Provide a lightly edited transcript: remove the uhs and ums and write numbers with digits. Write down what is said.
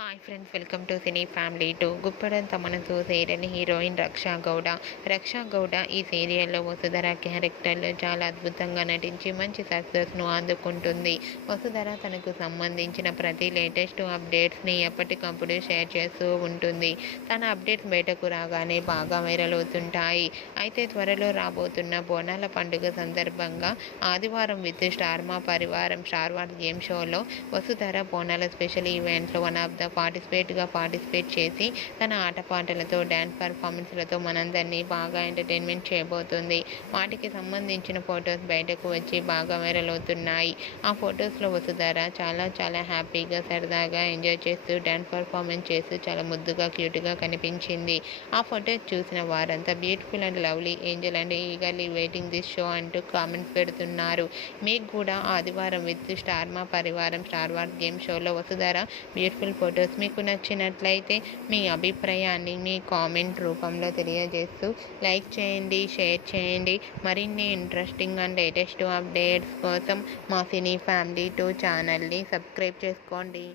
Hi friends, welcome to cine family two. గుప్పడంత మనసు serial heroine Raksha Gowda. Raksha Gowda ఈ సీరియల్లో వసుధర క్యారెక్టర్లో చాలా అద్భుతంగా నటించి మంచి సక్సెస్ను అందుకుంటుంది. వసుధర తనకు సంబంధించిన ప్రతి లేటెస్ట్ అప్డేట్స్ని ఎప్పటికప్పుడు షేర్ చేస్తూ ఉంటుంది. తన అప్డేట్స్ బయటకు రాగానే బాగా వైరల్ అవుతుంటాయి. అయితే త్వరలో రాబోతున్న బోనాల పండుగ సందర్భంగా ఆదివారం విత్ స్టార్ మా పరివారం స్టార్ వార్ గేమ్ షోలో వసుధర బోనాల స్పెషల్ ఈవెంట్లో వన్ ఆఫ్ ద పార్టిసిపేట్ చేసి తన ఆటపాటలతో డ్యాన్స్ పర్ఫార్మెన్స్లతో మనందరినీ బాగా ఎంటర్టైన్మెంట్ చేయబోతుంది. వాటికి సంబంధించిన ఫొటోస్ బయటకు వచ్చి బాగా వైరల్ అవుతున్నాయి. ఆ ఫొటోస్లో వసుధర చాలా హ్యాపీగా సరదాగా ఎంజాయ్ చేస్తూ డ్యాన్స్ పర్ఫార్మెన్స్ చేస్తూ చాలా ముద్దుగా క్యూట్గా కనిపించింది. ఆ ఫొటోస్ చూసిన వారంతా beautiful and lovely Angel and eagerly waiting this show అంటూ కామెంట్స్ పెడుతున్నారు. మీకు కూడా ఆదివారం విత్ స్టార్ మా పరివారం స్టార్ వార్ గేమ్ షోలో వసుధర బ్యూటిఫుల్ ఫొటోస్ మీకు నచ్చినట్లయితే మీ అభిప్రాయాన్ని మీ కామెంట్ రూపంలో తెలియజేస్తూ లైక్ చేయండి, షేర్ చేయండి. మరిన్ని ఇంట్రెస్టింగ్ అండ్ లేటెస్ట్ అప్డేట్స్ కోసం మా సినీ ఫ్యామిలీ 2 ఛానల్ని సబ్స్క్రైబ్ చేసుకోండి.